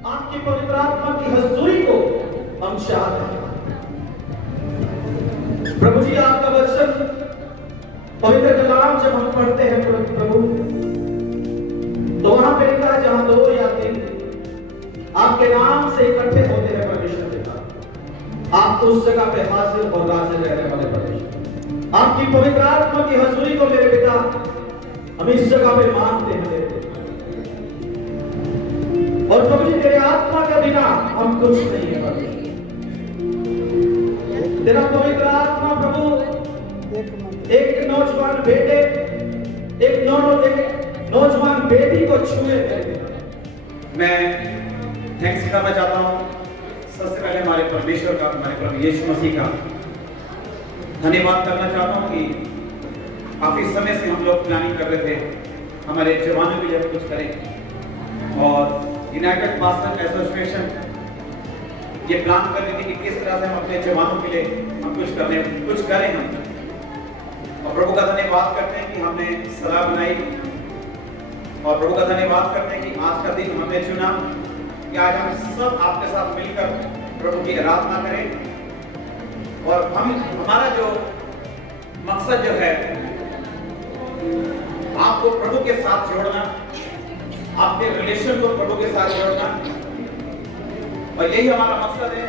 आपकी पवित्र आत्मा की हजूरी को हम चाहते हैं। प्रभु जी, आपका वचन पवित्र कलाम जब हम पढ़ते हैं प्रभु, तो वहां पे लिखा है जहां 2 या 3 आपके नाम से इकट्ठे होते हैं परमेश्वर पिता, आप उस जगह पे हाजिर और नाजिर रहने वाले परमेश्वर। आपकी पवित्र आत्मा की हजूरी को मेरे पिता हम इस जगह पे मानते हैं और प्रभु जी, तेरे आत्मा के बिना हम कुछ नहीं है परमेश्वर। तेरा पवित्र आत्मा प्रभु एक नौजवान बेटे, एक नौजवान बेटी को छुए। मैं थैंक्स करना चाहता हूँ सबसे पहले हमारे परमेश्वर का, हमारे प्रभु यीशु मसीह का धन्यवाद करना चाहता हूँ कि काफी समय से हम लोग प्लानिंग कर रहे थे हमारे जवानों के लिए कुछ करें, और यूनाइटेड पास्टर एसोसिएशन ये प्लान कर रही थी कि किस तरह से हम अपने जवानों के लिए हम कुछ करें हम। और प्रभु का धन्यवाद करते हैं कि हमने सलाह बनाई, और प्रभु का धन्यवाद करते हैं कि आज का दिन हमने चुना कि आज हम सब आपके साथ मिलकर प्रभु की आराधना करें। और हमारा जो मकसद जो है आपको प्रभु के साथ जोड़ना, आपके रिलेशन को प्रभु के साथ जोड़ना, और यही हमारा मकसद है।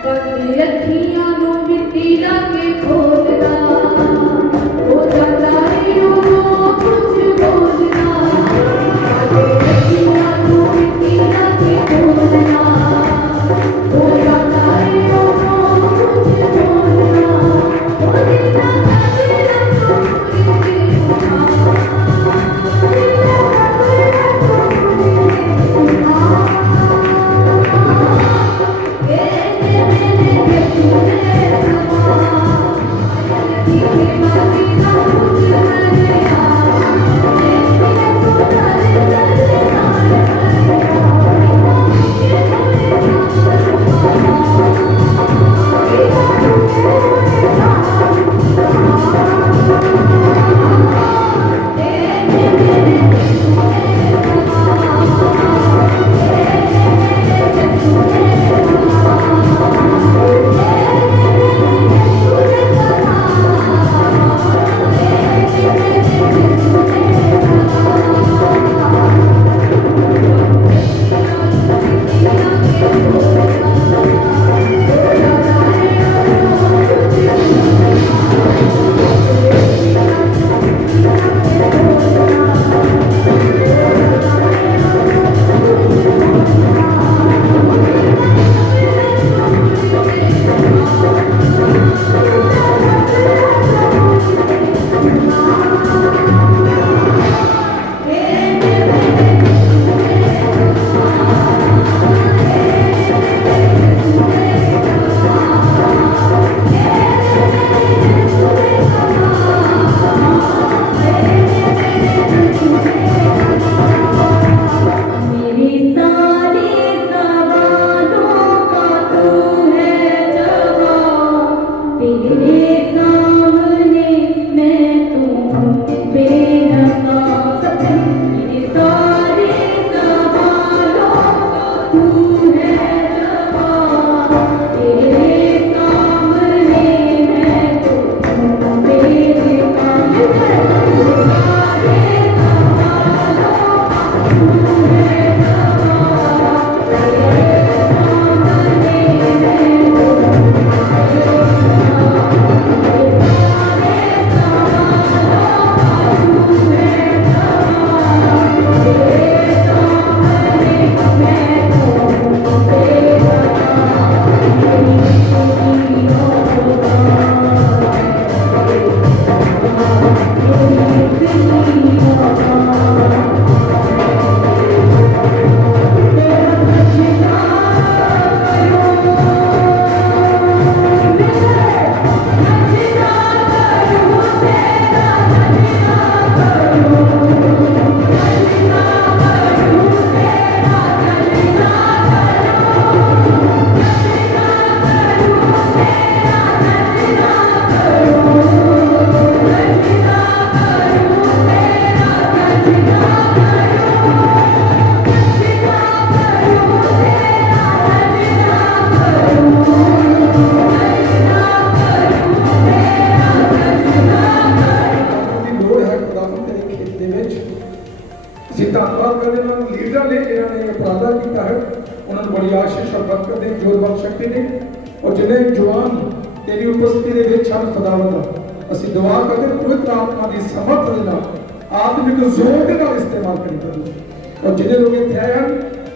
बरकत दे, जोर बल शक्ति दे। और जिन्हें जवान तेरी उपस्थिति दे विच हन खुदावंद, असीं दुआ करदे पवित्र आत्मा दी समर्थ दे नाल आत्मिक जोर दे नाल इस्तेमाल करी प्रभु। और जिन्हें लोग इत्थे आए हन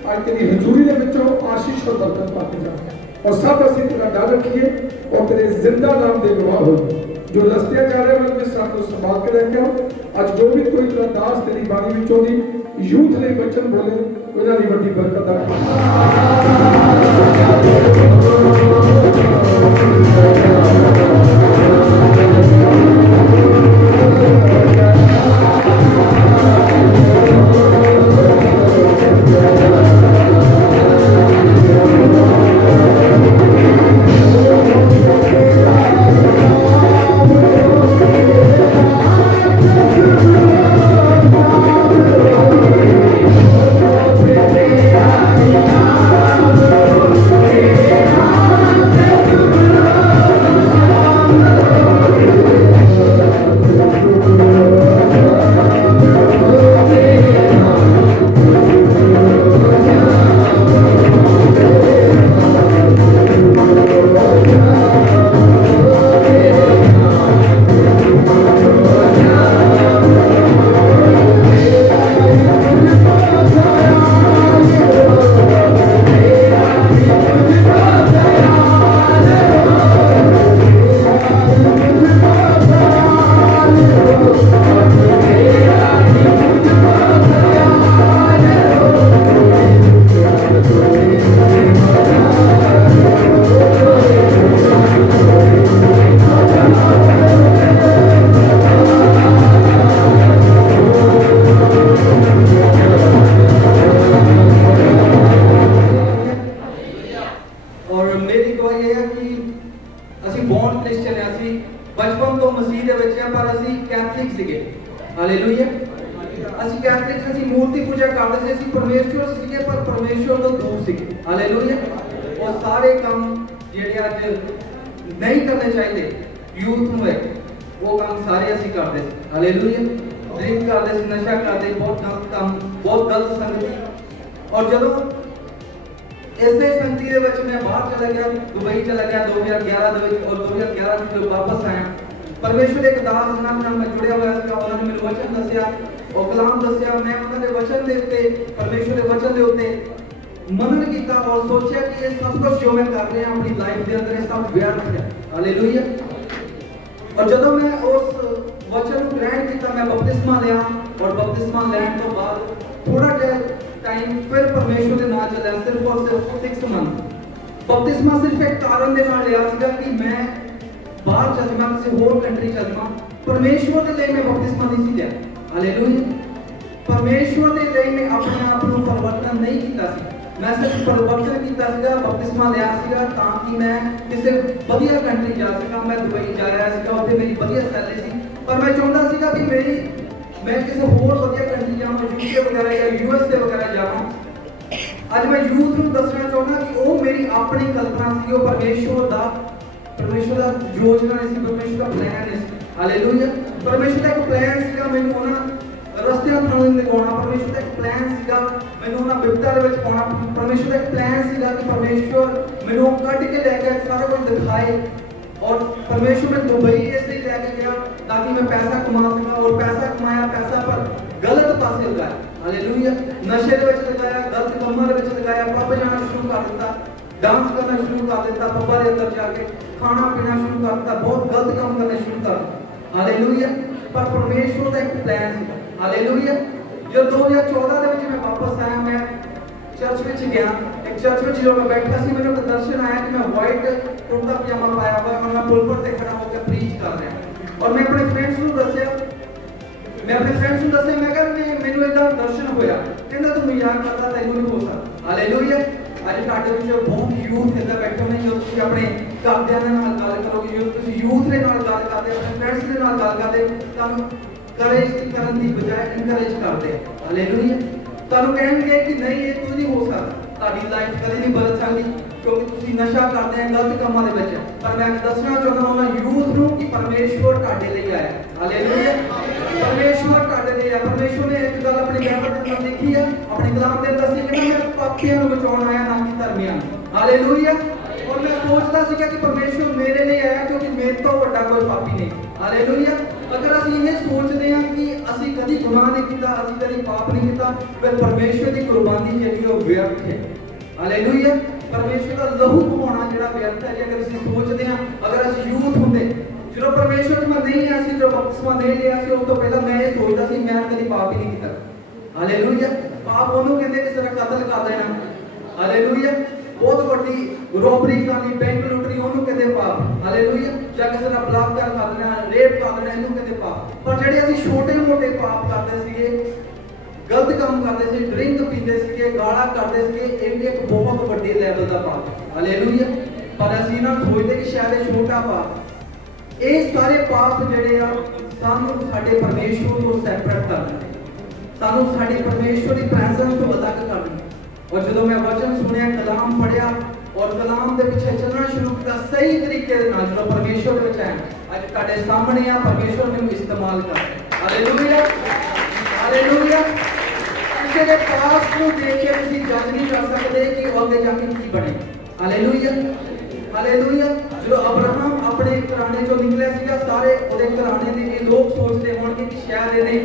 अज तेरी हजूरी दे विचों आशीष और बरकत पाते जाओ। और सब असीं तेरा डर रखिए और तेरे जिंदा नाम दे गवाह होइए। जो रस्ते जा रहे हैं सानू संभाल के लेके आओ। अज जो भी कोई तेरा दास तेरी बाणी विचों दी यूथ ने वचन बोले उन्हां दी वड्डी बरकत बचपन तो मसीह दे विच है पर असी कैथलिक सीगे। हालेलुया। असी कैथलिक असी मूर्ति पूजा करते थे, असी परमेश्वर सीगे पर परमेश्वर तो दूर सीगे। हालेलुया। और सारे काम जेड़े आज नहीं करने चाहिए यूथ में वो काम सारे असी करते थे। हालेलुया। ड्रिंक करते थे, नशा करते, बहुत गलत काम, बहुत गलत संगति। और जब इसे संगति दे विच मैं बाहर चला गया, दुबई चला गया 2011 दे विच और 2011 में जब वापस आया परमेश्वर एक दास नाल मैं जुड़िया हुआ था। उन्होंने मेरे वचन दसिया और कलाम दसिया, मैं उन्होंने वचन दे उत्ते परमेश्वर के वचन दे उत्ते मनन कीता और सोचा कि ये सब कुछ जो मैं कर रहा अपनी लाइफ के अंदर ये सब व्यर्थ है। हालेलुया। और जब मैं उस वचन को ग्रहण किया, मैं बपतिस्मा लिया और बपतिस्मा लैन तो बाद थोड़ा टाइम फिर परमेश्वर के नाम चलिया, सिर्फ और सिर्फ 6 मंथ। बपतिस्मा सिर्फ एक कारण दे नाल लिया सीगा कि मैं बाहर चल जावां, किसी होर कंट्री चल जावां। परमेश्वर के लिए मैं बपतिस्मा नहीं सी लिया। हालेलुया। परमेश्वर के लिए मैं अपने आप को परिवर्तन नहीं किया सी, मैं सिर्फ परिवर्तन किया सीगा, बपतिस्मा लिया सीगा ताकि मैं किसी बढ़िया कंट्री जा सका। मैं दुबई जा रहा सीगा, उत्थे मेरी बढ़िया सैलरी सी, पर मैं चाहता सीगा कि मैं किसी होर बढ़िया कंट्री जावां, यूके वगैरह या यूएसए वगैरह जावां। आज मैं यूथ को दसना चाहना कि वो मेरी अपनी कल्पना सी, वो परमेश्वर दा योजना नहीं सी, परमेश्वर का प्लान है। हालेलुया। परमेश्वर का एक प्लान सीगा मैनूं उन्हां रस्तियां थां लगाउणा, परमेश्वर का एक प्लान सीगा मैनूं उन्हां विपता दे विच पाउणा, परमेश्वर का एक प्लान सीगा कि परमेश्वर मैनूं कढ के लैके सारा कुछ दिखाए। और परमेश्वर में दुबई इसलिए लेके गया ताकि मैं पैसा कमा सका, और पैसा कमाया, पैसा पर गलत पासे लगाया। हालेलुया। नशे दे विच लगाया, गलत कामां दे विच लगाया, पब जाना शुरू कर दिता, डांस करना शुरू कर दिता, पब्बां दे अंदर जाके खाना पीना शुरू कर दिता, बहुत गलत काम करने शुरू कर दिता। हालेलुया। पर परमेश्वर का एक प्लान है। हालेलुया। जब 2014 दे विच मैं वापस आया, मैं चर्च विच गया, एक चर्च विच जो मैं बैठा सी, मेरे को दर्शन आया कि मैं व्हाइट कुर्ता पजामा पाया हुआ और मैं पुलपट पे खड़ा होकर प्रीच कर रहा हूं। और मैं अपने फ्रेंड्स को दस्या, मैं कहा मैनू इदा दर्शन होया, कहंदा तू मजाक करदा, तैनूं नहीं हो सकदा। हालेलुया। आज तुहाडे विच बहुत यूथ इदा बैठे होणे, जो तुसीं अपने घरदियां दे नाल गल करोगे, जो तुसीं यूथ दे नाल गल करदे, अपने फ्रेंड्स दे नाल गल करदे, तुहानूं करेज करन दी बजाय इनकरेज करदे। हालेलुया। तुहानूं कहणगे कि नहीं ये कुछ नहीं हो सकदा, ਤੁਹਾਡੀ ਲਾਈਫ ਕਦੇ ਨਹੀਂ ਬਦਲ ਸਕਦੀ ਕਿਉਂਕਿ ਤੁਸੀਂ ਨਸ਼ਾ ਕਰਦੇ ਆ, ਗਲਤ ਕੰਮਾਂ ਦੇ ਵਿੱਚ। ਪਰ ਮੈਂ ਦੱਸਣਾ ਚਾਹੁੰਦਾ ਹਾਂ ਯੂਥ ਨੂੰ ਕਿ ਪਰਮੇਸ਼ਵਰ ਤੁਹਾਡੇ ਲਈ ਆਇਆ। ਹਾਲੇਲੂਇਆ। ਪਰਮੇਸ਼ਵਰ ਤੁਹਾਡੇ ਲਈ ਆਇਆ। ਪਰਮੇਸ਼ਵਰ ਨੇ ਇੱਕ ਗੱਲ ਆਪਣੀ ਬਾਈਬਲ ਦੇ ਅੰਦਰ ਲਿਖੀ ਆ, ਆਪਣੀ ਕਲਾਮ ਦੇ ਅੰਦਰ ਸੀ ਕਿ ਮੈਂ ਪਾਪੀਆਂ ਨੂੰ ਬਚਾਉਣ ਆਇਆ, ਨਾ ਕਿ ਧਰਮੀਆਂ ਨੂੰ। हालेलुया। और मैं सोचता सीगा कि परमेश्वर मेरे लिए आया क्योंकि मेरे तो बड़ा कोई पापी नहीं। हालेलुया। अगर ਅਸੀਂ ਇਹ ਸੋਚਦੇ ਹਾਂ ਕਿ ਅਸੀਂ ਕਦੀ ਗੁਨਾਹ ਨਹੀਂ ਕੀਤਾ, ਅਸੀਂ ਕਦੀ ਪਾਪ ਨਹੀਂ ਕੀਤਾ, ਫਿਰ ਪਰਮੇਸ਼ਵਰ ਦੀ ਕੁਰਬਾਨੀ ਜਿਹੜੀ ਉਹ ਵਿਅਰਥ ਹੈ। ਹਾਲੇਲੂਇਆ। ਪਰਮੇਸ਼ਵਰ ਦਾ ਲਹੂ ਬਹਾਉਣਾ ਜਿਹੜਾ ਵਿਅਰਥ ਹੈ। ਜੇ ਅਗਰ ਅਸੀਂ ਸੋਚਦੇ ਹਾਂ, ਅਗਰ ਅਸੀਂ ਯੂਥ ਹੁੰਦੇ, ਜਦੋਂ ਪਰਮੇਸ਼ਵਰ ਮੈਂ ਨਹੀਂ ਆ ਸੀ, ਜਦੋਂ ਬਪਤਿਸਮਾ ਨਹੀਂ ਲਿਆ ਸੀ, ਉਸ ਤੋਂ ਪਹਿਲਾਂ ਮੈਂ ਇਹ ਸੋਚਦਾ ਸੀ ਮੈਂ ਕਦੀ ਪਾਪ ਹੀ ਨਹੀਂ ਕੀਤਾ। ਹਾਲੇਲੂਇਆ। ਪਾਪ ਉਹਨੂੰ ਕਹਿੰਦੇ ਕਿ ਸਿਰ ਕਤਲ ਕਰ ਦੇਣਾ। ਹਾਲੇਲੂਇਆ। ਬਹੁਤ ਵੱਡੀ ਰੋਬਰੀ ਕਰਨੀ, ਬੈਂਕ ਲੁੱਟਣੀ, ਉਹਨੂੰ ਕਹਿੰਦੇ ਪਾਪ। ਹਾਲੇਲੂਇਆ। ਜਾਂ ਕਿਸੇ ਦਾ ਬਲਾਤਕਾਰ ਕਰ ਦੇਣਾ, ਰੇਪ ਕਰ ਦੇਣਾ, ਇਹਨੂੰ ਕਹਿੰਦੇ ਪਾਪ। ਪਰ ਜਿਹੜੇ ਅਸੀਂ ਛੋਟੇ ਮੋਟੇ ਪਾਪ ਕਰਦੇ ਸੀਗੇ, ਗਲਤ ਕੰਮ ਕਰਦੇ ਸੀ, ਡਰਿੰਕ ਪੀਂਦੇ ਸੀਗੇ, ਗਾਲਾਂ ਕੱਢਦੇ ਸੀਗੇ, ਇਹ ਇੱਕ ਬਹੁਤ ਵੱਡੇ ਲੈਵਲ ਦਾ ਪਾਪ ਹੈ। ਹਾਲੇਲੂਇਆ। ਪਰ ਅਸੀਂ ਨਾ ਸੋਚਦੇ ਕਿ ਸ਼ਾਇਦ ਇਹ ਛੋਟਾ ਪਾਪ। ਇਹ ਸਾਰੇ ਪਾਪ ਜਿਹੜੇ ਆ ਸਾਨੂੰ ਸਾਡੇ ਪਰਮੇਸ਼ਵਰ ਤੋਂ ਸੈਪਰੇਟ ਕਰਦੇ, ਸਾਨੂੰ ਸਾਡੇ ਪਰਮੇਸ਼ਵਰ ਦੀ ਪ੍ਰੈਜ਼ੈਂਸ ਤੋਂ ਅਲੱਗ ਕਰਦੇ। और जो मैं वचन सुनिया, कलाम पढ़िया और कलाम के पीछे चलना शुरू किया सही तरीके से, जो परमेश्वर के है आज ਤੁਹਾਡੇ सामने आ, परमेश्वर ने इस्तेमाल कर। हालेलुया। हालेलुया। किसी के पास को देख के किसी जज नहीं कर सकते कि आगे जाके की बने। हालेलुया। हालेलुया। जो अब्राहम अपने घराने चों निकले सीगा, सारे ਉਹਦੇ घराने ਦੇ ਇਹ ਲੋਕ ਸੋਚਦੇ ਹੋਣਗੇ ਕਿ ਸ਼ਾਇਦ ਇਹਨੇ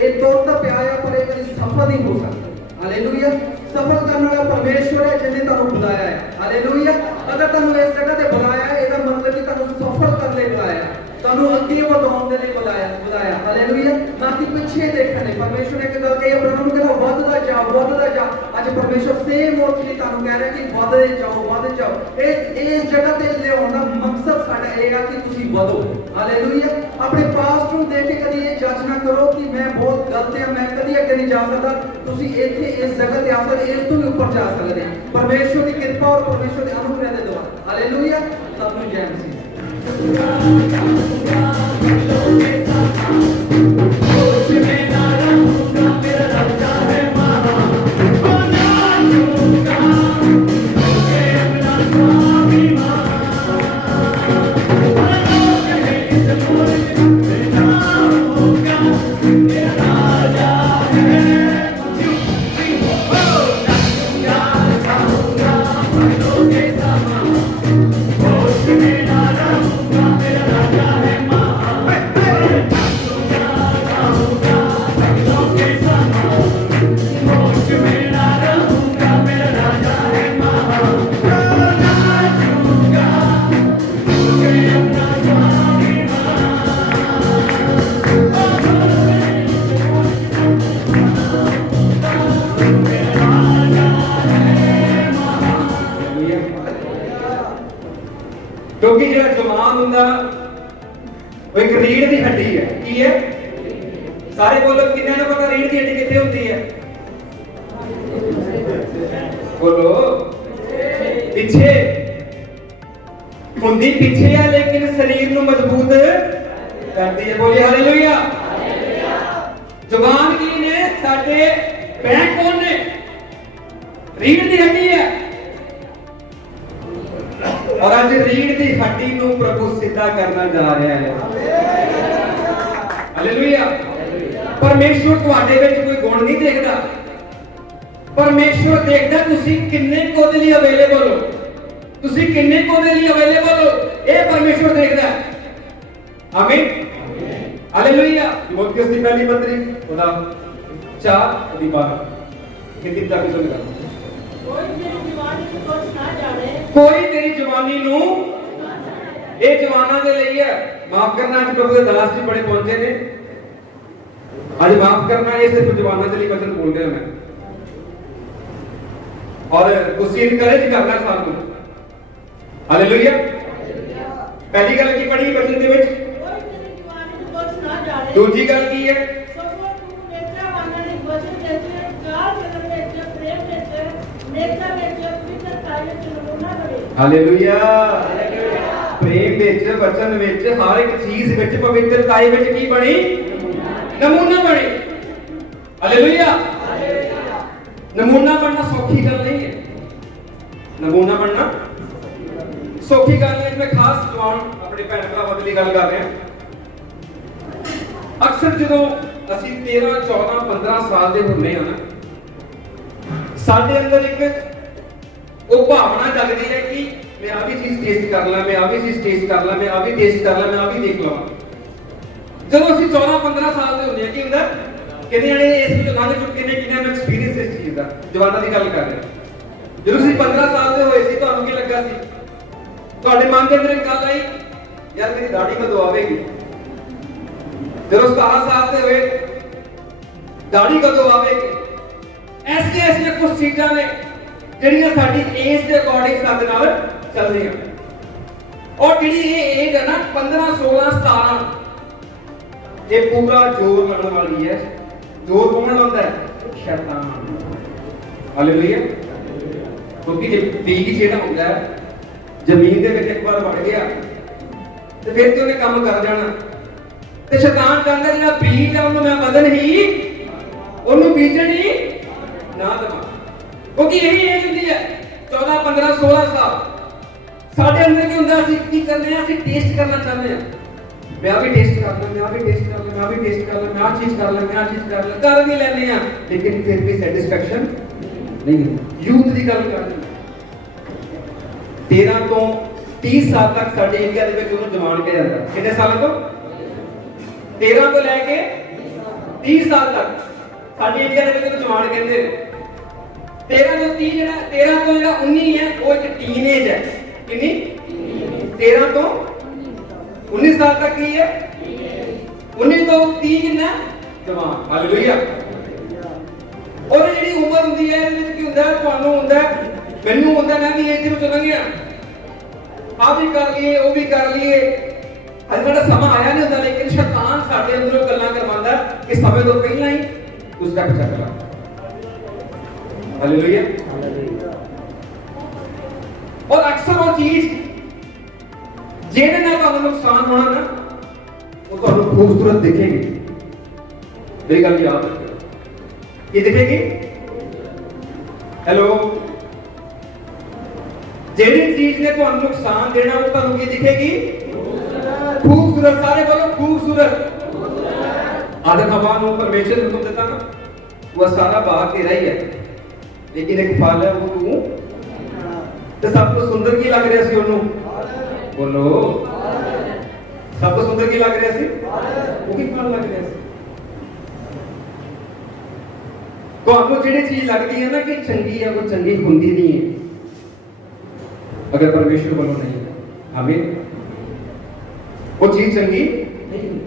ਇਹ ਤੁਰ ਤਾਂ ਪਿਆ ਆ ਪਰ ਇਹ ਕਦੀ ਸਫਲ ਨਹੀਂ ਹੋ ਸਕਦਾ। हालेलुया। सफल करने वाला परमेश्वर है जिसने तुहानू बुलाया है। हालेलुया। अगर तुहानू इस जगह ते बुलाया है, इसका मतलब कि तुहानू सफल करने बुलाया है, तुहानू अगे बढ़ाउण दे लई बुलाया। हालेलुया। ना कि पीछे देखने। परमेश्वर ने एक गल कही अब्राहम नू, कहंदा वधदा जा, वधदा जा। आज परमेश्वर सेम और चीज तुहानू कह रहा है कि वधदे जाओ, वध जाओ। इस जगह ते लिआउण दा मकसद साडा ਇਹ ਆ कि तुसीं ਵਧो। हालेलुया। अपने पास्ट नू देख के कदी ਇਹ जज ना करो कि मैं बहुत गलत हां, मैं कदी अगे नहीं जा सकदा। तुसीं इत्थे इस जगह ते आ सकदे, इस तो भी ऊपर जा सकदे। परमेश्वर की कृपा और परमेश्वर के अनुग्रह दे द्वारा। हालेलुया। सबनू जय मसीह। क्योंकि जो जवान होंदा वो एक रीढ़ की हड्डी है। की है? सारे बोलो, किन्ने नूं पता रीढ़ की हड्डी कित्थे होंदी है? बोलो। पीछे हुंदी पीछे है, लेकिन शरीर नूं मजबूत करती है। बोलिए हालेलुया। जवान की ने साडे बैकबोन ने रीढ़ की हड्डी है। और आज रीढ़ की हड्डी नूं प्रभु सीधा करना जा रहा है। हालेलुया। परमेश्वर तुहाडे विच कोई गुण नहीं देखदा, परमेश्वर देखदा तुसीं किन्ने को दे लई अवेलेबल हो, तुसीं किन्ने को दे लई अवेलेबल हो, ये परमेश्वर देखदा। आमीन। हालेलुया। मत्ती दी पहली पत्री ओदा 4 दी 12 कितनी तक चलेगा। कोई तेरी जवानी नू, ये जवाना दे लई है। माफ करना, आज प्रभु के दास जी बड़े पहुंचे ने, आज माफ करना, ये सिर्फ जवाना दे लई वचन बोल रहे मैं। और तुसी इनकरेज करना सानू। हालेलुया। पहली गल की पढ़ी वचन दे विच, दूजी गल की है? हालेलुया। प्रेम विच, वचन विच, हर एक चीज विच, पवित्रताई विच की बनी? नमूना बने। हालेलुया। नमूना बनना सौखी गल नहीं है। नमूना बनना सौखी गल नहीं। मैं खास जवान अपने भैन भरावां दी गल कर रहा। अक्सर जो असीं 13, 14, 15 साल दे हुंदे हां ना, साडे अंदर एक ਉਹ ਭਾਵਨਾ ਜਗਦੀ ਹੈ ਕਿ ਮੈਂ ਆ ਵੀ ਚੀਜ਼ ਟੇਸਟ ਕਰ ਲਾਂ, ਮੈਂ ਆ ਵੀ ਚੀਜ਼ ਟੇਸਟ ਕਰ ਲਾਂ, ਮੈਂ ਆ ਵੀ ਟੇਸਟ ਕਰ ਲਾਂ, ਮੈਂ ਆ ਵੀ ਦੇਖ ਲਵਾਂ। ਜਦੋਂ ਅਸੀਂ 14-15 ਸਾਲ ਦੇ ਹੁੰਦੇ ਆ, ਕੀ ਹੁੰਦਾ ਕਿੰਨੇ ਜਣੇ ਇਸ ਵਿੱਚ ਲੰਘ ਚੁੱਕੇ ਨੇ, ਕਿੰਨਾ ਨੂੰ ਐਕਸਪੀਰੀਅੰਸ ਇਸ ਚੀਜ਼ ਦਾ, ਜਵਾਨਾਂ ਦੀ ਗੱਲ ਕਰ ਰਹੇ ਹਾਂ। ਜਦੋਂ ਤੁਸੀਂ 15 ਸਾਲ ਦੇ ਹੋਏ ਸੀ, ਤੁਹਾਨੂੰ ਕੀ ਲੱਗਾ ਸੀ? ਤੁਹਾਡੇ ਮਨ ਦੇ ਅੰਦਰ ਇੱਕ ਗੱਲ ਆਈ, ਯਾਰ ਮੇਰੀ ਦਾੜੀ ਕਦੋਂ ਆਵੇਗੀ? ਜਦੋਂ 17 ਸਾਲ ਦੇ ਹੋਏ, ਦਾੜੀ ਕਦੋਂ ਆਵੇਗੀ? ਐਸੀਆਂ ਕੁਝ ਚੀਜ਼ਾਂ ਨੇ ਜਿਹੜੀਆਂ ਸਾਡੀ ਏਜ ਦੇ ਅਕੋਰਡਿੰਗ ਸਾਡੇ ਨਾਲ ਚੱਲਦੀਆਂ। ਔਰ ਜਿਹੜੀ ਇਹ ਏਜ ਹੈ ਨਾ 15, 16, 17, ਇਹ ਪੂਰਾ ਜ਼ੋਰ ਲਾਉਣ ਵਾਲੀ ਹੈ। ਜ਼ੋਰ ਕੌਣ ਲਾਉਂਦਾ ਹੈ? ਸ਼ੈਤਾਨ। ਹਾਲੇਲੂਇਆ। ਕਿਉਂਕਿ ਜੇ ਬੀਜ ਜਿਹੜਾ ਹੁੰਦਾ ਹੈ ਜ਼ਮੀਨ ਦੇ ਵਿੱਚ ਇੱਕ ਵਾਰ ਵੜ ਗਿਆ ਤੇ ਫਿਰ ਤੇ ਉਹਨੇ ਕੰਮ ਕਰ ਜਾਣਾ। ਤੇ ਸ਼ੈਤਾਨ ਕਹਿੰਦਾ ਜਿਹੜਾ ਬੀਜ ਆ ਉਹਨੂੰ ਮੈਂ ਵਧਣ ਹੀ, ਉਹਨੂੰ ਬੀਜਣ ਹੀ ਨਾ ਦੇਵਾਂ। ਕਿਉਂਕਿ ਇਹੀ ਏਜ ਹੁੰਦੀ ਹੈ 14, 15, 16 ਸਾਲ। ਸਾਡੇ ਅੰਦਰ ਕੀ ਹੁੰਦਾ, ਅਸੀਂ ਕੀ ਕਰਦੇ ਹਾਂ? ਅਸੀਂ ਟੇਸਟ ਕਰਨਾ ਚਾਹੁੰਦੇ ਹਾਂ। मैं भी टेस्ट कर ला, मैं भी टेस्ट कर ला, मैं भी टेस्ट कर ला, मैं आ चीज कर ला, मैं आ चीज कर ला, कर भी लेने हैं, लेकिन फिर भी सैटिस्फैक्शन नहीं है। यूथ की गल कर 13 ਤੋਂ 30 ਸਾਲ ਤੱਕ ਸਾਡੇ ਇੰਡੀਆ ਦੇ ਵਿੱਚ ਉਹਨੂੰ ਜਵਾਨ ਕਿਹਾ ਜਾਂਦਾ। ਕਿੰਨੇ ਸਾਲਾਂ ਤੋਂ? 13 ਤੋਂ ਲੈ ਕੇ 30 ਸਾਲ ਤੱਕ ਸਾਡੇ ਇੰਡੀਆ ਦੇ ਵਿੱਚ ਉਹਨੂੰ ਜਵਾਨ ਕਹਿੰਦੇ ਨੇ। 13 ਤੋਂ 30 ਜਿਹੜਾ 13 ਤੋਂ ਜਿਹੜਾ 19 ਹੈ ਉਹ ਇੱਕ ਟੀਨੇਜ ਹੈ। ਕਿੰਨੀ? 13 ਤੋਂ 19 साल तक की है, 19 तो 30 कितना जवान। हालेलुया। और ਜਿਹੜੀ ਉਮਰ ਹੁੰਦੀ ਹੈ ਇਹਦੇ ਵਿੱਚ ਕੀ ਹੁੰਦਾ, ਤੁਹਾਨੂੰ ਹੁੰਦਾ, ਮੈਨੂੰ ਹੁੰਦਾ, ਮੈਂ ਵੀ ਏਜ ਵਿੱਚ ਲੰਘਿਆ, ਆ ਵੀ ਕਰ ਲਈਏ, ਉਹ ਵੀ ਕਰ ਲਈਏ। ਅੱਜ ਸਾਡਾ ਸਮਾਂ ਆਇਆ ਨਹੀਂ ਹੁੰਦਾ, ਲੇਕਿਨ ਸ਼ੈਤਾਨ ਸਾਡੇ ਅੰਦਰੋਂ ਗੱਲਾਂ ਕਰਵਾਉਂਦਾ ਕਿ ਸਮੇਂ ਤੋਂ ਪਹਿਲਾਂ ਹੀ ਤੂੰ ਸਟੈਪ ਚੱਕ ਲਾ। ਹਾਲੇਲੂਇਆ। और अक्सर वो चीज ਜਿਹਦੇ ਨਾਲ ਤੁਹਾਨੂੰ ਨੁਕਸਾਨ ਹੋਣਾ ਨਾ, ਉਹ ਤੁਹਾਨੂੰ ਖੂਬਸੂਰਤ ਦਿਖੇਗੀ। ਮੇਰੀ ਗੱਲ ਯਾਦ ਰੱਖਿਓ, ਕੀ ਦਿਖੇਗੀ? ਹੈਲੋ। ਜਿਹੜੀ ਚੀਜ਼ ਨੇ ਤੁਹਾਨੂੰ ਨੁਕਸਾਨ ਦੇਣਾ, ਉਹ ਤੁਹਾਨੂੰ ਕੀ ਦਿਖੇਗੀ? ਖੂਬਸੂਰਤ। ਸਾਰੇ ਬੋਲੋ ਖੂਬਸੂਰਤ। ਆਦਮ ਹਵਾ ਨੂੰ ਪਰਮੇਸ਼ਰ ਨੇ ਹੁਕਮ ਦਿੱਤਾ ਨਾ, ਉਹ ਸਾਰਾ ਬਾਗ ਤੇਰਾ ਹੀ ਹੈ, ਲੇਕਿਨ ਇੱਕ ਫਲ ਹੈ ਉਹ ਤੂੰ। ਤੇ ਸਭ ਤੋਂ ਸੁੰਦਰ ਕੀ ਲੱਗ ਰਿਹਾ ਸੀ ਉਹਨੂੰ? बोलो। सब तो सुंदर की लग रहा सी, वो भी फल लग रहा सी। तो आपको ਜਿਹੜੀ ਚੀਜ਼ ਲੱਗਦੀ ਹੈ ਨਾ ਕਿ ਚੰਗੀ ਹੈ, ਉਹ ਚੰਗੀ ਹੁੰਦੀ ਨਹੀਂ ਹੈ ਅਗਰ ਪਰਮੇਸ਼ਰ ਵੱਲੋਂ ਨਹੀਂ ਹੈ। ਆਮੀਨ। ਉਹ ਚੀਜ਼ ਚੰਗੀ ਨਹੀਂ ਹੁੰਦੀ।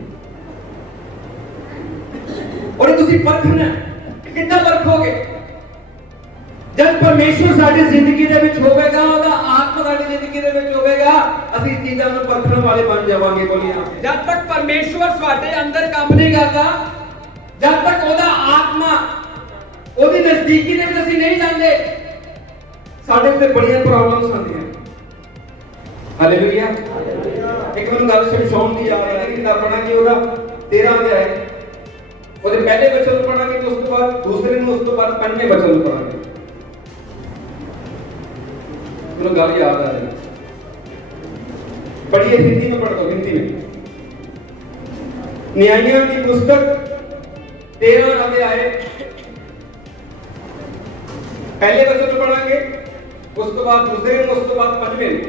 ਔਰ ਤੁਸੀਂ ਪਰਖਣਾ, ਕਿੱਦਾਂ ਪਰਖੋਗੇ? जब परमेश्वर साडी जिंदगी दे विच होवेगा, ओदा आत्मा साडी जिंदगी दे विच होवेगा, ਅਸੀਂ ਚੀਜ਼ਾਂ ਨੂੰ ਪਰਖਣ ਵਾਲੇ ਬਣ ਜਾਵਾਂਗੇ। ਬੋਲੀਏ। ਜਦ ਤੱਕ ਪਰਮੇਸ਼ਵਰ ਸਾਡੇ ਅੰਦਰ ਕੰਮ ਨਹੀਂ ਕਰਦਾ, ਜਦ ਤੱਕ ਉਹਦਾ ਆਤਮਾ ਉਹਦੀ ਨਜ਼ਦੀਕੀ ਦੇ ਵਿੱਚ ਅਸੀਂ ਨਹੀਂ ਜਾਂਦੇ, ਸਾਡੇ ਉੱਤੇ ਬੜੀਆਂ ਪ੍ਰੋਬਲਮਸ ਆਉਂਦੀਆਂ। ਹਾਲੇਲੂਇਆ। ਇੱਕ ਮੈਨੂੰ ਗੱਲ ਸ਼ਮਸ਼ੌਨ ਦੀ ਯਾਦ ਆ ਰਹੀ ਕਿ ਪੜਾਂਗੇ ਕਿ ਉਹਦਾ 13 ਅਧਿਆਇ, ਉਹਦੇ ਪਹਿਲੇ ਵਚਨ ਨੂੰ ਪੜਾਂਗੇ, ਉਸ ਤੋਂ ਬਾਅਦ ਦੂਸਰੇ ਨੂੰ, ਉਸ ਤੋਂ ਬਾਅਦ ਪੰਜਵੇਂ ਵਚਨ ਨੂੰ ਪੜਾਂਗੇ। ਮੈਨੂੰ ਗੱਲ याद आ रही, पढ़िए हिंदी में, पढ़ दो हिंदी में। न्यायियों की पुस्तक 13 अध्याय पहले वचन में पढ़ांगे, उसके बाद दूसरे में, उसके बाद पंजवें में।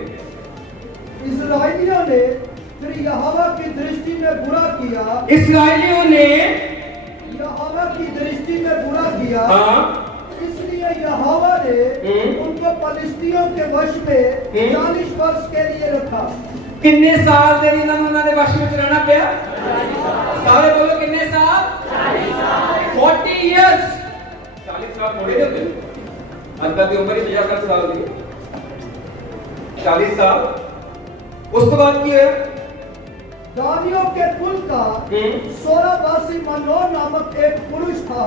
इस्राएलियों ने फिर यहोवा की दृष्टि में बुरा किया। इस्राएलियों ने यहोवा की दृष्टि में बुरा किया। हाँ। इसलिए यहोवा ने उनको फलिस्तियों के वश में 40 वर्ष के लिए रखा। कितने साल ਦੇ ਲਈ ਉਹਨਾਂ ਦੇ ਵਸ਼ ਵਿੱਚ ਰਹਿਣਾ ਪਿਆ? ਸਾਰੇ ਬੋਲੋ ਕਿੰਨੇ ਸਾਲ? 40 ਸਾਲ। 40 ਇਅਰਸ। 40 ਸਾਲ ਥੋੜੇ ਜਿਹੇ ਹੁੰਦੇ, ਅੱਜ ਤੱਕ ਦੀ ਉਮਰ ਹੀ 50 ਸਾਲ ਦੀ ਹੈ। 40 ਸਾਲ। ਉਸ ਤੋਂ ਬਾਅਦ ਕੀ ਹੋਇਆ? दानियों के कुल का 16 वर्षीय मनोह नामक एक पुरुष था,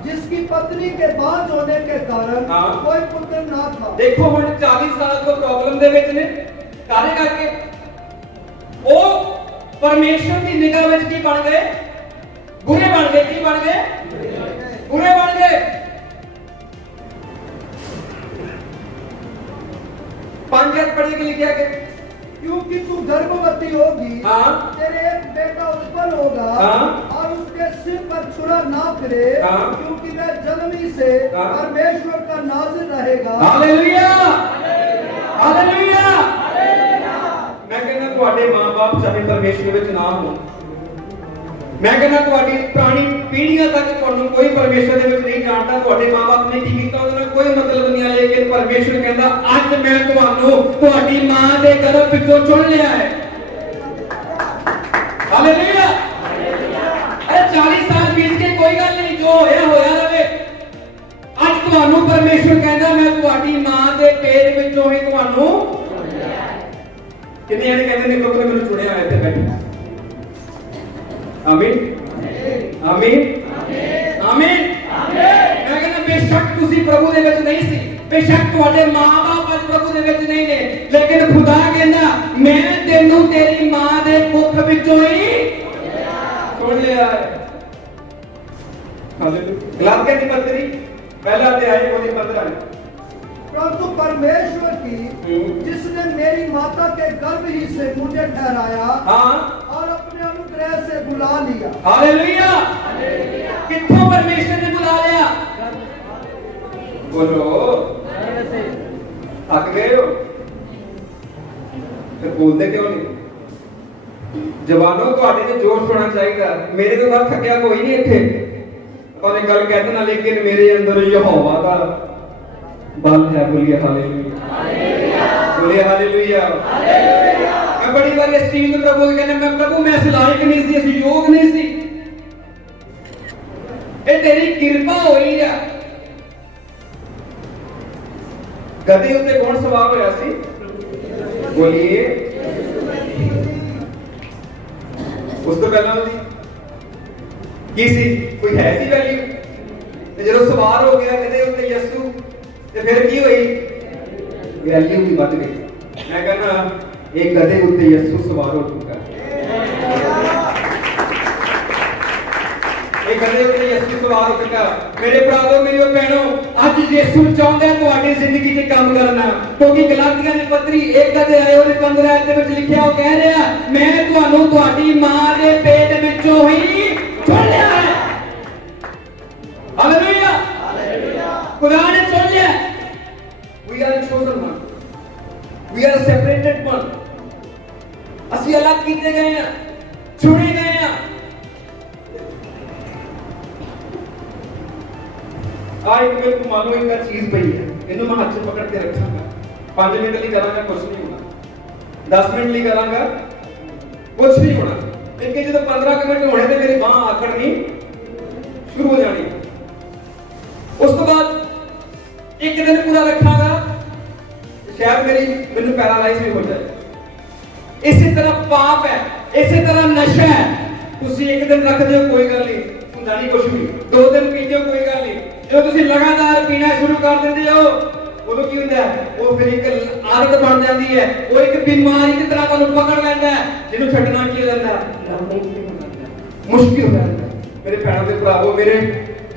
जिसकी पत्नी के बांझ होने के कारण कोई पुत्र ना था। देखो ਹੁਣ 40 ਸਾਲ ਤੋਂ ਪ੍ਰੋਬਲਮ ਦੇ ਵਿੱਚ ਨੇ, ਕਾਹਦੇ ਕਰਕੇ? ਉਹ ਪਰਮੇਸ਼ਰ ਦੀ ਨਿਗਾਹ ਵਿੱਚ ਕੀ ਬਣ ਗਏ? ਬੁਰੇ ਬਣ ਗਏ। ਕੀ ਬਣ ਗਏ? ਬੁਰੇ ਬਣ ਗਏ। 5 पढ़ी के लिखा के क्योंकि तू गर्भवती होगी, तेरे एक बेटा उत्पन्न होगा, और और उसके सिर पर छुरा ना फिरे, हाँ। क्योंकि वह जन्म ही से हाँ। परमेश्वर का नाज़िर रहेगा। Hallelujah, hallelujah. मैं कहना ਤੁਹਾਡੇ ਮਾਂ-ਬਾਪ ਚਾਹੇ ਪਰਮੇਸ਼ਵਰ ਵਿੱਚ ਨਾ ਹੋਣ, ਮੈਂ ਕਹਿੰਦਾ ਤੁਹਾਡੀ ਪੁਰਾਣੀ ਪੀੜ੍ਹੀਆਂ ਤੱਕ ਤੁਹਾਨੂੰ ਕੋਈ ਪਰਮੇਸ਼ਵਰ ਦੇ ਵਿੱਚ ਨਹੀਂ ਜਾਣਦਾ, ਤੁਹਾਡੇ ਮਾਂ-ਬਾਪ ਨੇ ਕੀ ਕੀਤਾ ਉਹਦੇ ਨਾਲ ਕੋਈ ਮਤਲਬ ਨਹੀਂ ਆ, ਲੇਕਿਨ ਪਰਮੇਸ਼ਵਰ ਕਹਿੰਦਾ ਅੱਜ ਮੈਂ ਤੁਹਾਨੂੰ ਤੁਹਾਡੀ ਮਾਂ ਦੇ ਗਰਭ ਵਿੱਚੋਂ ਚੁਣ ਲਿਆ ਹੈ। ਹਾਲੇਲੂਇਆ। ਅਰੇ 40 ਸਾਲ ਬੀਤ ਕੇ ਕੋਈ ਗੱਲ ਨਹੀਂ, ਜੋ ਹੋਇਆ ਹੋਇਆ ਰਵੇ। ਅੱਜ ਤੁਹਾਨੂੰ ਪਰਮੇਸ਼ਵਰ ਕਹਿੰਦਾ ਮੈਂ ਤੁਹਾਡੀ ਮਾਂ ਦੇ ਪੇਟ ਵਿੱਚੋਂ ਹੀ ਤੁਹਾਨੂੰ ਕਿੰਨੇ ਜਣੇ ਕਹਿੰਦੇ ਨੇ ਲੋਕਾਂ ਨੇ ਮੈਨੂੰ ਚੁਣਿਆ ਹੋਇਆ ਇੱਥੇ ਬੈਠੇ। ਆਮੀਨ, ਆਮੀਨ, ਆਮੀਨ। ਮੈਂ ਕਹਿੰਦਾ ਬੇਸ਼ੱਕ ਤੁਸੀਂ ਪ੍ਰਭੂ ਦੇ ਵਿੱਚ ਨਹੀਂ ਸੀ, ਬੇਸ਼ੱਕ ਤੁਹਾਡੇ ਮਾਂ-ਬਾਪ ਅੱਜ ਪ੍ਰਭੂ ਦੇ ਵਿੱਚ ਨਹੀਂ ਨੇ, ਲੇਕਿਨ ਖੁਦਾ ਕਹਿੰਦਾ ਮੈਂ ਤੈਨੂੰ ਤੇਰੀ ਮਾਂ ਦੇ ਕੁੱਖ ਵਿੱਚੋਂ ਹੀ ਚੁਣ ਲਿਆ ਹੈ। ਹਾਲੇਲੂਇਆ। ਗਲਾਤੀਆਂ ਦੀ ਪੱਤਰੀ पहला अध्याय ਉਹਦੀ 15 परंतु परमेश्वर की जिसने मेरी माता के गर्भ ही से मुझे ठहराया और अपने अनुग्रह से बुला लिया। हालेलुया। कित्थों परमेश्वर ने बुला लिया? बोलो, थक गए हो? फिर बोलते क्यों नहीं? जवानों ਤੁਹਾਡੇ ਤੇ ਜੋਸ਼ ਹੋਣਾ ਚਾਹੀਦਾ। ਮੇਰੇ ਤੋਂ ਤਾਂ ਥੱਕਿਆ ਕੋਈ ਨਹੀਂ ਇੱਥੇ, ਉਹਨੇ ਗੱਲ ਕਹਿ ਦੇਣਾ, ਲੇਕਿਨ ਮੇਰੇ ਅੰਦਰ ਯਹੋਵਾ ਦਾ बल है। बोलिए हालेलुया, बोलिए हालेलुया, हालेलुया। मैं बड़ी बार इस चीज में प्रभु कहने मैं प्रभु मैं इस लायक नहीं सी, इस योग नहीं सी, ये तेरी कृपा होई है। गधे उत्ते कौन सवार होया सी? बोलिए। उस तो पहला की सी कोई है सी वैल्यू? जो सवार हो गया गधे उत्ते यसू ਤੇ ਫਿਰ ਕੀ ਹੋਈ? ਵੈਲਿਊ ਵੀ ਵੱਧ ਗਈ। ਮੈਂ ਕਹਿੰਦਾ ਇਹ ਗਧੇ ਉੱਤੇ ਯਿਸੂ ਸਵਾਰ ਹੋ ਚੁੱਕਾ ਹੈ। ਇਹ ਗਧੇ ਉੱਤੇ ਯਿਸੂ ਸਵਾਰ ਹੋ ਚੁੱਕਾ। ਮੇਰੇ ਭਰਾਵੋ ਮੇਰੀਓ ਭੈਣੋ, ਅੱਜ ਯਿਸੂ ਚਾਹੁੰਦਾ ਤੁਹਾਡੀ ਜ਼ਿੰਦਗੀ 'ਚ ਕੰਮ ਕਰਨਾ, ਕਿਉਂਕਿ ਗਲਾਤੀਆਂ ਦੀ ਪੱਤਰੀ 1 ਅਧਿਆਇ ਉਹਦੇ 15 ਦੇ ਵਿੱਚ ਲਿਖਿਆ, ਉਹ ਕਹਿ ਰਿਹਾ ਮੈਂ ਤੁਹਾਨੂੰ ਤੁਹਾਡੀ ਮਾਂ ਦੇ ਪੇਟ ਵਿੱਚੋਂ ਹੀ ਚੁਣ ਲਿਆ ਹੈ। ਹਾਲੇਲੂਇਆ, खुदा ने चुन लिया। We are chosen one. We are separated one. ਅਸੀਂ ਅਲੱਗ ਕੀਤੇ ਗਏ ਹਾਂ, ਚੁਣੇ ਗਏ ਹਾਂ। ਆਈ ਮੇਰੇ ਕੋ ਮਾਲੋ ਇੱਕ ਚੀਜ਼ ਪਈ ਹੈ, ਇਹਨੂੰ ਮੈਂ ਹੱਥ 'ਚ ਪਕੜ ਕੇ ਰੱਖਾਂਗਾ। 5 ਮਿੰਟ ਲਈ ਕਰਾਂਗਾ ਕੁਝ ਨਹੀਂ ਹੋਣਾ, 10 ਮਿੰਟ ਲਈ ਕਰਾਂਗਾ ਕੁਝ ਨਹੀਂ ਹੋਣਾ, ਲੇਕਿਨ ਜਦੋਂ 15 ਮਿੰਟ ਹੋਣੇ ਤੇ ਮੇਰੀ ਬਾਹ ਆਕੜਨੀ ਸ਼ੁਰੂ ਹੋ ਜਾਣੀ। ਉਸ ਤੋਂ ਬਾਅਦ ਇੱਕ ਦਿਨ ਪੂਰਾ ਰੱਖਾਂਗਾ, ਸ਼ਾਇਦ ਮੈਨੂੰ ਪੈਰਾਲਾਈਜ਼ ਵੀ ਹੋ ਜਾਏ। ਇਸੇ ਤਰ੍ਹਾਂ ਪਾਪ ਹੈ, ਇਸੇ ਤਰ੍ਹਾਂ ਨਸ਼ਾ ਹੈ। ਤੁਸੀਂ ਇੱਕ ਦਿਨ ਰੱਖਦੇ ਹੋ ਕੋਈ ਗੱਲ ਨਹੀਂ, ਹੁੰਦਾ ਨਹੀਂ ਕੁਝ ਵੀ। 2 ਦਿਨ ਪੀਂਦੇ ਹੋ ਕੋਈ ਗੱਲ ਨਹੀਂ, ਜਦੋਂ ਤੁਸੀਂ ਲਗਾਤਾਰ ਪੀਣਾ ਸ਼ੁਰੂ ਕਰ ਦਿੰਦੇ ਹੋ ਉਦੋਂ ਕੀ ਹੁੰਦਾ ਹੈ? ਉਹ ਫਿਰ ਇੱਕ ਆਦਤ ਬਣ ਜਾਂਦੀ ਹੈ, ਉਹ ਇੱਕ ਬਿਮਾਰੀ ਦੀ ਤਰ੍ਹਾਂ ਤੁਹਾਨੂੰ ਪਕੜ ਲੈਂਦਾ ਹੈ, ਜਿਹਨੂੰ ਛੱਡਣਾ ਕੀ ਲੈਂਦਾ ਮੁਸ਼ਕਿਲ ਹੋ ਜਾਂਦਾ। ਮੇਰੇ ਭੈਣਾਂ ਤੇ ਭਰਾਵੋ, ਮੇਰੇ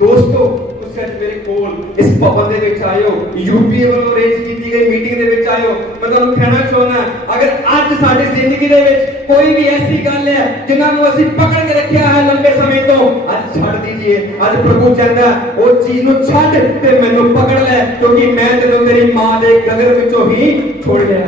ਦੋਸਤੋ, ਅੱਜ ਮੇਰੇ ਕੋਲ ਇਸ ਭਵਨ ਦੇ ਵਿੱਚ ਆਇਓ, ਯੂਪੀਏ ਵੱਲੋਂ ਅਰੇਂਜ ਕੀਤੀ ਗਈ ਮੀਟਿੰਗ ਦੇ ਵਿੱਚ ਆਇਓ। ਮੈਂ ਤੁਹਾਨੂੰ ਕਹਿਣਾ ਚਾਹੁੰਦਾ, ਅਗਰ ਅੱਜ ਸਾਡੀ ਜ਼ਿੰਦਗੀ ਦੇ ਵਿੱਚ ਕੋਈ ਵੀ ਐਸੀ ਗੱਲ ਹੈ ਜਿਨ੍ਹਾਂ ਨੂੰ ਅਸੀਂ ਪਕੜ ਕੇ ਰੱਖਿਆ ਹੈ ਲੰਬੇ ਸਮੇਂ ਤੋਂ, ਅੱਜ ਛੱਡ ਦੀजिए। ਅੱਜ ਪ੍ਰਭੂ ਕਹਿੰਦਾ ਉਹ ਚੀਜ਼ ਨੂੰ ਛੱਡ ਤੇ ਮੈਨੂੰ ਪਕੜ ਲੈ, ਕਿਉਂਕਿ ਮੈਂ ਤੈਨੂੰ ਤੇਰੀ ਮਾਂ ਦੇ ਗਗਰ ਵਿੱਚੋਂ ਹੀ ਛੋੜ ਲਿਆ।